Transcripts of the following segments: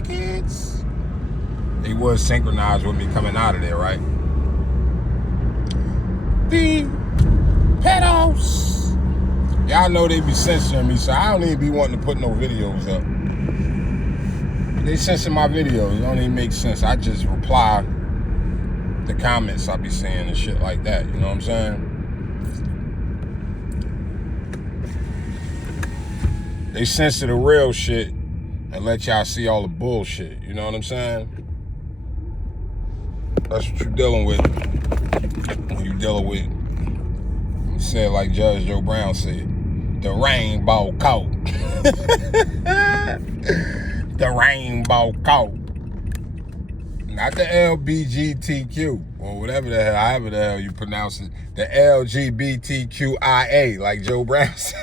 tickets. They was synchronized with me coming out of there, right? The pedos. Y'all know they be censoring me, so I don't even be wanting to put no videos up. They censor my videos. It don't even make sense. I just reply the comments I be seeing and shit like that. You know what I'm saying? They censor the real shit and let y'all see all the bullshit. You know what I'm saying? That's what you're dealing with when you're dealing with, you said like Judge Joe Brown said, the rainbow coat. The rainbow coat. Not the LBGTQ or whatever the hell, however the hell you pronounce it. The LGBTQIA, like Joe Brown said.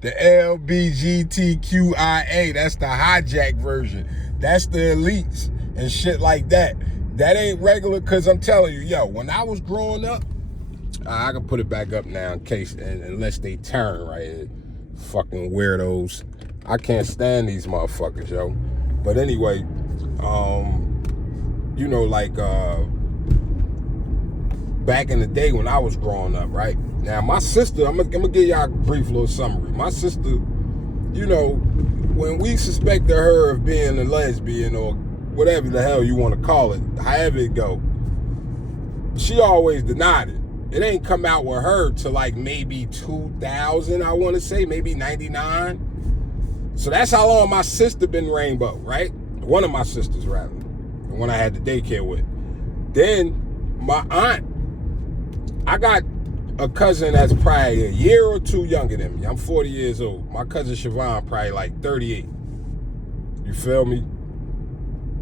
The LBGTQIA, that's the hijack version. That's the elites and shit like that. That ain't regular, because I'm telling you, yo, when I was growing up, I can put it back up now in case, unless they turn right here. Fucking weirdos. I can't stand these motherfuckers, yo. But anyway, you know, like, back in the day when I was growing up, right? Now, my sister, I'm gonna give y'all a brief little summary. My sister, you know, when we suspected her of being a lesbian or whatever the hell you want to call it, however it go, she always denied it. It ain't come out with her till like maybe 2000, I want to say, maybe 99. So that's how long my sister been rainbow, right? One of my sisters, rather. The one I had the daycare with. Then my aunt, I got a cousin that's probably a year or two younger than me. I'm 40 years old. My cousin Siobhan probably like 38. You feel me?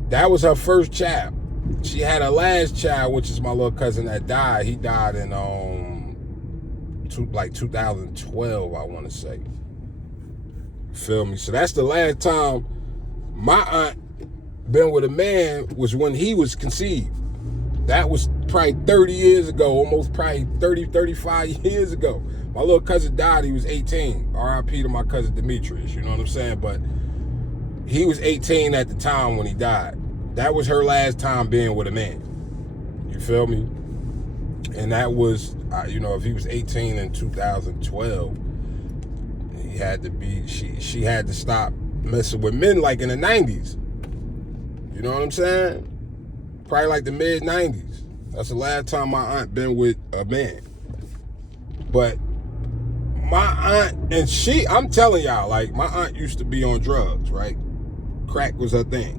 That was her first child. She had her last child, which is my little cousin that died. He died in like 2012, I want to say. Feel me? So that's the last time my aunt been with a man, was when he was conceived. That was probably 30 years ago, almost probably 30, 35 years ago. My little cousin died, he was 18. R.I.P. to my cousin Demetrius, you know what I'm saying? But he was 18 at the time when he died. That was her last time being with a man. You feel me? And that was, you know, if he was 18 in 2012, he had to be, she had to stop messing with men like in the 90s. You know what I'm saying? Probably like the mid 90s. That's the last time my aunt been with a man. But my aunt, and she, I'm telling y'all, like, my aunt used to be on drugs, right? Crack was her thing.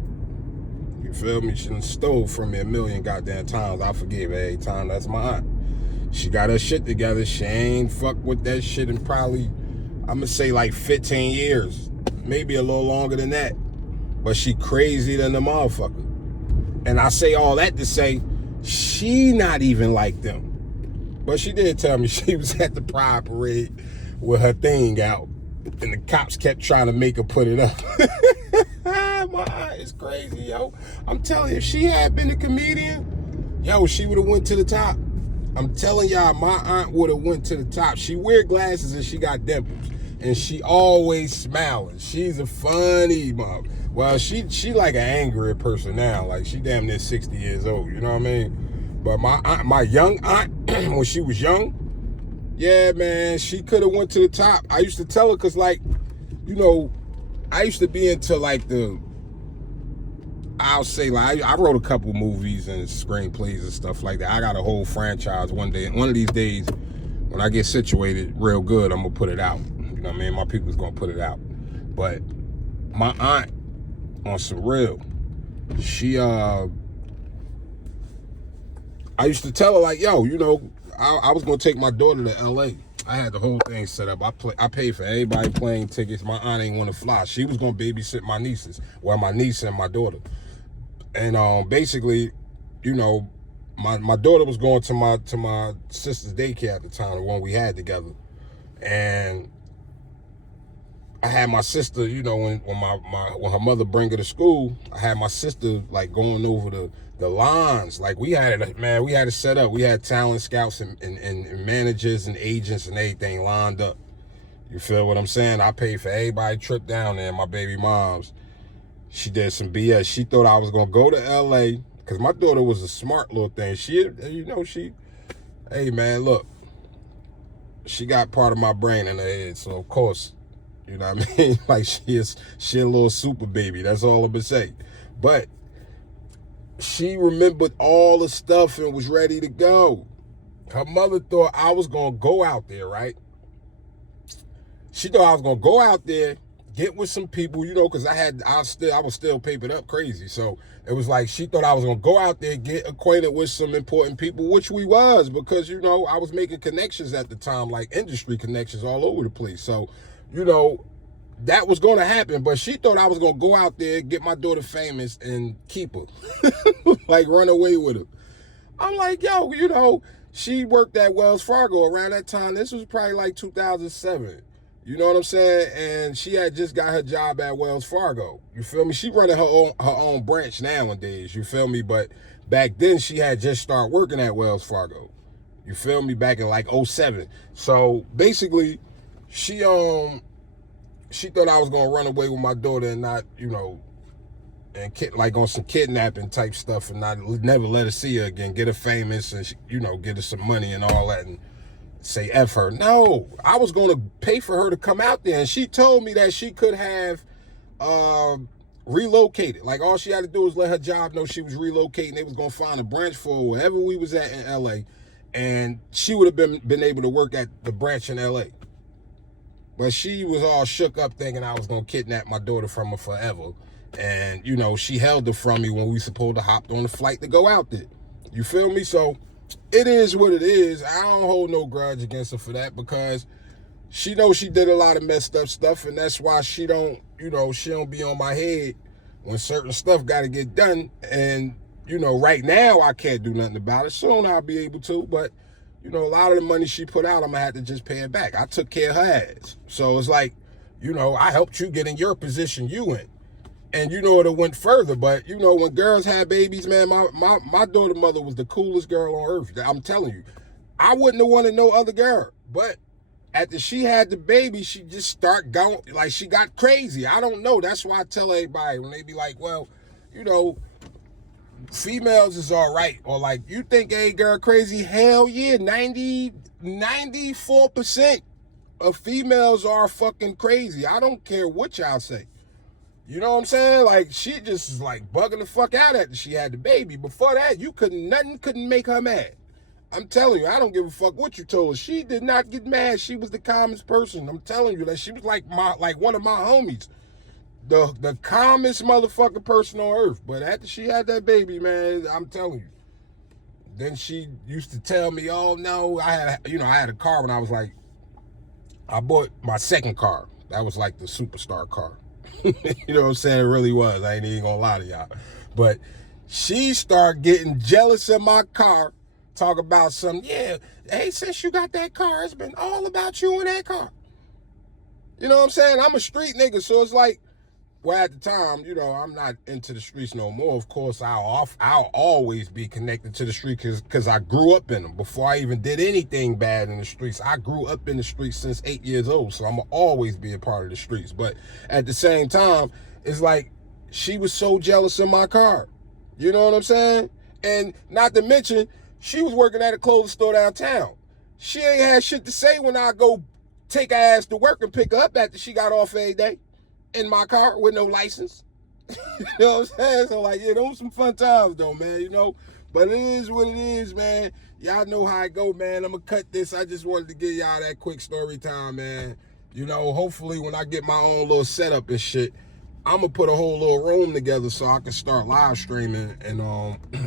You feel me? She done stole from me a million goddamn times. I forgive her every time. That's my aunt. She got her shit together. She ain't fucked with that shit in probably, I'm gonna say like 15 years. Maybe a little longer than that. But she crazy than the motherfucker. And I say all that to say, she not even like them. But she did tell me she was at the Pride Parade with her thing out. And the cops kept trying to make her put it up. My aunt is crazy, yo. I'm telling you, if she had been a comedian, yo, she would have went to the top. I'm telling y'all, my aunt would have went to the top. She wear glasses and she got dimples. And she always smiling. She's a funny mom. Well, she like an angry person now. Like, she damn near 60 years old, you know what I mean? But my aunt, my young aunt, when she was young, yeah, man, she could have went to the top. I used to tell her, because, like, you know, I used to be into, like, I'll say, like, I wrote a couple movies and screenplays and stuff like that. I got a whole franchise one day. One of these days, when I get situated real good, I'm going to put it out. You know what I mean? My people's going to put it out. But my aunt, on some real, she, I used to tell her, like, yo, you know, I was going to take my daughter to L.A. I had the whole thing set up. I paid for everybody plane tickets. My aunt ain't want to fly. She was going to babysit my nieces. Well, my niece and my daughter. And basically, you know, my daughter was going to my sister's daycare at the time, the one we had together. And I had my sister, you know, when her mother bring her to school, I had my sister like going over the lines. Like, we had it set up. We had talent scouts and managers and agents and everything lined up. You feel what I'm saying? I paid for everybody trip down there, my baby mom's. She did some BS. She thought I was going to go to L.A. because my daughter was a smart little thing. Hey, man, look. She got part of my brain in her head, so of course, you know what I mean? Like, she a little super baby. That's all I'm going to say. But she remembered all the stuff and was ready to go. Her mother thought I was going to go out there, right? She thought I was going to go out there, get with some people, you know, because I was still papered up crazy. So it was like she thought I was going to go out there, get acquainted with some important people, which we was, because, you know, I was making connections at the time, like industry connections all over the place. So, you know, that was going to happen. But she thought I was going to go out there, get my daughter famous, and keep her. Like, run away with her. I'm like, yo, you know, she worked at Wells Fargo around that time. This was probably like 2007. You know what I'm saying? And she had just got her job at Wells Fargo. You feel me? She running her own branch nowadays. You feel me? But back then she had just started working at Wells Fargo. You feel me? Back in like 07. So basically, she thought I was gonna run away with my daughter and not, you know, and like on some kidnapping type stuff and never let her see her again, get her famous and you know, get her some money and all that and say F her. No, I was going to pay for her to come out there. And she told me that she could have relocated. Like, all she had to do was let her job know she was relocating. They was going to find a branch for wherever we was at in L.A. And she would have been able to work at the branch in L.A. But she was all shook up thinking I was going to kidnap my daughter from her forever. And, you know, she held her from me when we supposed to hop on the flight to go out there. You feel me? So it is what it is. I don't hold no grudge against her for that because she knows she did a lot of messed up stuff, and that's why she don't be on my head when certain stuff got to get done. And, you know, right now I can't do nothing about it. Soon I'll be able to, but, you know, a lot of the money she put out, I'm going to have to just pay it back. I took care of her ass. So it's like, you know, I helped you get in your position you in. And you know, it went further, but you know, when girls had babies, man, my daughter mother was the coolest girl on earth. I'm telling you, I wouldn't have wanted no other girl. But after she had the baby, she just started going, like she got crazy. I don't know. That's why I tell everybody when they be like, well, you know, females is all right. Or like, you think a girl crazy? Hell yeah, 94% of females are fucking crazy. I don't care what y'all say. You know what I'm saying? Like, she just is like bugging the fuck out after she had the baby. Before that, nothing couldn't make her mad. I'm telling you, I don't give a fuck what you told her. She did not get mad. She was the calmest person. I'm telling you that she was like one of my homies. The calmest motherfucking person on earth. But after she had that baby, man, I'm telling you. Then she used to tell me, oh no, I had a car when I was like, I bought my second car. That was like the superstar car. You know what I'm saying? It really was. I ain't even gonna lie to y'all. But she started getting jealous of my car, talk about some, yeah, hey, since you got that car, it's been all about you and that car. You know what I'm saying? I'm a street nigga, so it's like, well, at the time, you know, I'm not into the streets no more. Of course, I'll always be connected to the street because I grew up in them. Before I even did anything bad in the streets, I grew up in the streets since 8 years old, so I'm going to always be a part of the streets. But at the same time, it's like she was so jealous of my car. You know what I'm saying? And not to mention, she was working at a clothing store downtown. She ain't had shit to say when I go take her ass to work and pick her up after she got off every day. In my car with no license. You know what I'm saying? So like, yeah, those some fun times though, man, you know. But it is what it is, man. Y'all know how it go, man. I'm gonna cut this. I just wanted to give y'all that quick story time, man. You know, hopefully when I get my own little setup and shit, I'm gonna put a whole little room together so I can start live streaming and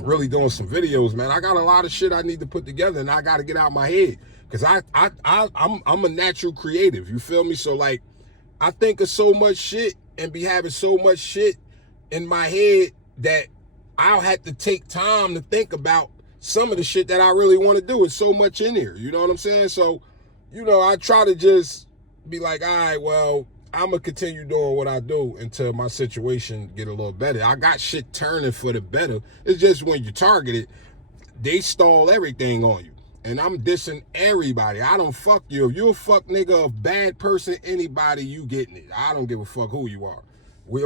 really doing some videos, man. I got a lot of shit I need to put together and I gotta get out my head. Cause I'm a natural creative, you feel me? So like, I think of so much shit and be having so much shit in my head that I'll have to take time to think about some of the shit that I really want to do. It's so much in here, you know what I'm saying? So, you know, I try to just be like, all right, well, I'm going to continue doing what I do until my situation get a little better. I got shit turning for the better. It's just when you target it, they stall everything on you. And I'm dissing everybody. I don't fuck you. If you're a fuck nigga, a bad person, anybody, you getting it. I don't give a fuck who you are.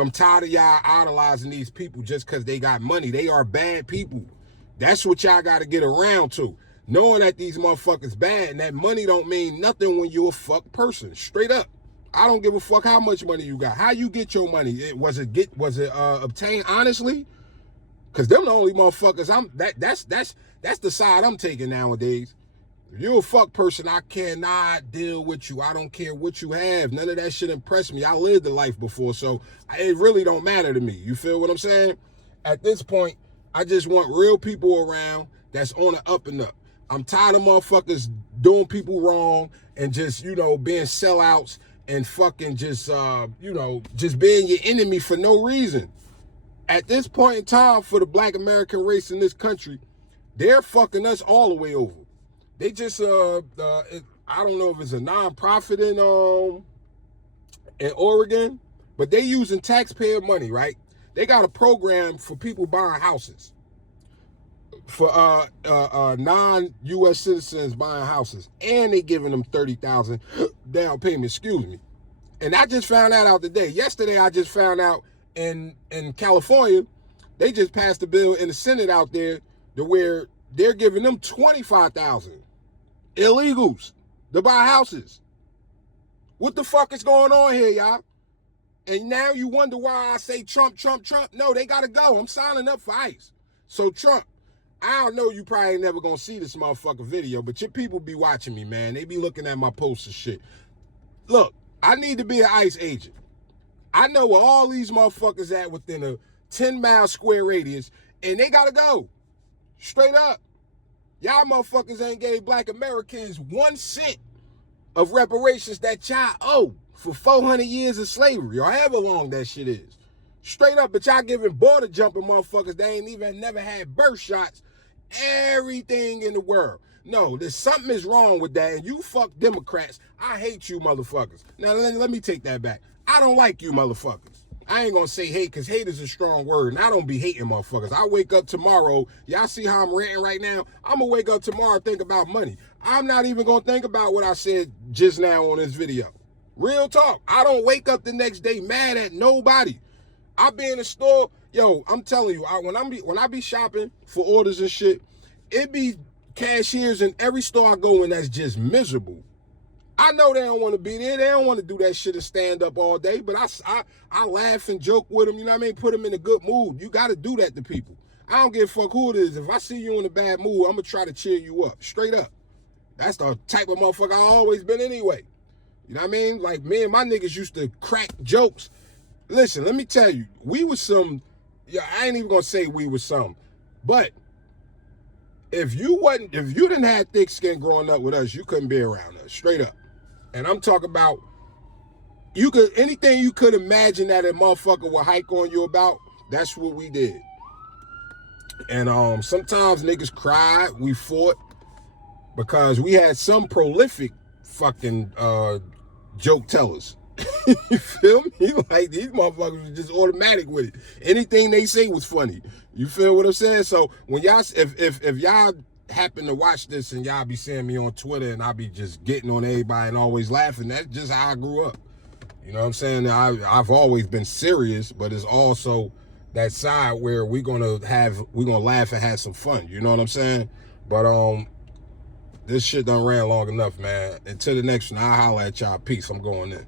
I'm tired of y'all idolizing these people just because they got money. They are bad people. That's what y'all got to get around to. Knowing that these motherfuckers bad and that money don't mean nothing when you're a fuck person. Straight up. I don't give a fuck how much money you got. How you get your money? Was it obtained honestly? Cause them the only motherfuckers that's the side I'm taking nowadays. If you're a fuck person, I cannot deal with you. I don't care what you have. None of that shit impressed me. I lived the life before, so it really don't matter to me. You feel what I'm saying? At this point, I just want real people around that's on the up and up. I'm tired of motherfuckers doing people wrong and just, being sellouts and fucking just, just being your enemy for no reason. At this point in time, for the Black American race in this country, they're fucking us all the way over. They just, I don't know if it's a nonprofit in Oregon, but they using taxpayer money, right? They got a program for people buying houses, for non-U.S. citizens buying houses, and they giving them $30,000 down payment. Excuse me. And I just found that out today. Yesterday, I just found out in California, they just passed a bill in the Senate out there to where they're giving them $25,000 illegals to buy houses. What the fuck is going on here, y'all? And now you wonder why I say Trump, Trump, Trump. No, they gotta go. I'm signing up for ICE. So Trump, I don't know, you probably ain't never gonna see this motherfucking video, but your people be watching me, man. They be looking at my posts and shit. Look, I need to be an ICE agent. I know where all these motherfuckers at within a 10-mile square radius, and they gotta go. Straight up. Y'all motherfuckers ain't gave Black Americans 1 cent of reparations that y'all owe for 400 years of slavery, or however long that shit is. Straight up, but y'all giving border jumping motherfuckers that ain't even never had birth shots everything in the world. No, there's something is wrong with that, and you fuck Democrats. I hate you motherfuckers. Now, let me take that back. I don't like you motherfuckers. I ain't gonna say hate, because hate is a strong word, and I don't be hating motherfuckers. I wake up tomorrow, y'all see how I'm ranting right now? I'm gonna wake up tomorrow and think about money. I'm not even gonna think about what I said just now on this video. Real talk. I don't wake up the next day mad at nobody. I be in the store, yo, I'm telling you, when I be shopping for orders and shit, it be cashiers in every store I go in that's just miserable. I know they don't want to be there. They don't want to do that shit and stand up all day, but I laugh and joke with them, you know what I mean? Put them in a good mood. You got to do that to people. I don't give a fuck who it is. If I see you in a bad mood, I'm going to try to cheer you up, straight up. That's the type of motherfucker I always been anyway. You know what I mean? Like, me and my niggas used to crack jokes. Listen, let me tell you, we was some, I ain't even going to say we was some, but if you didn't have thick skin growing up with us, you couldn't be around us, straight up. And I'm talking about, anything you could imagine that a motherfucker would hike on you about, that's what we did. And sometimes niggas cried, we fought, because we had some prolific fucking joke tellers. You feel me? Like, these motherfuckers was just automatic with it. Anything they say was funny. You feel what I'm saying? So when y'all, if y'all happen to watch this and y'all be seeing me on Twitter and I be just getting on everybody and always laughing, that's just how I grew up. You know what I'm saying? I've always been serious, but it's also that side where we're gonna laugh and have some fun. You know what I'm saying? But this shit done ran long enough, man. Until the next one, I'll holler at y'all. Peace. I'm going in.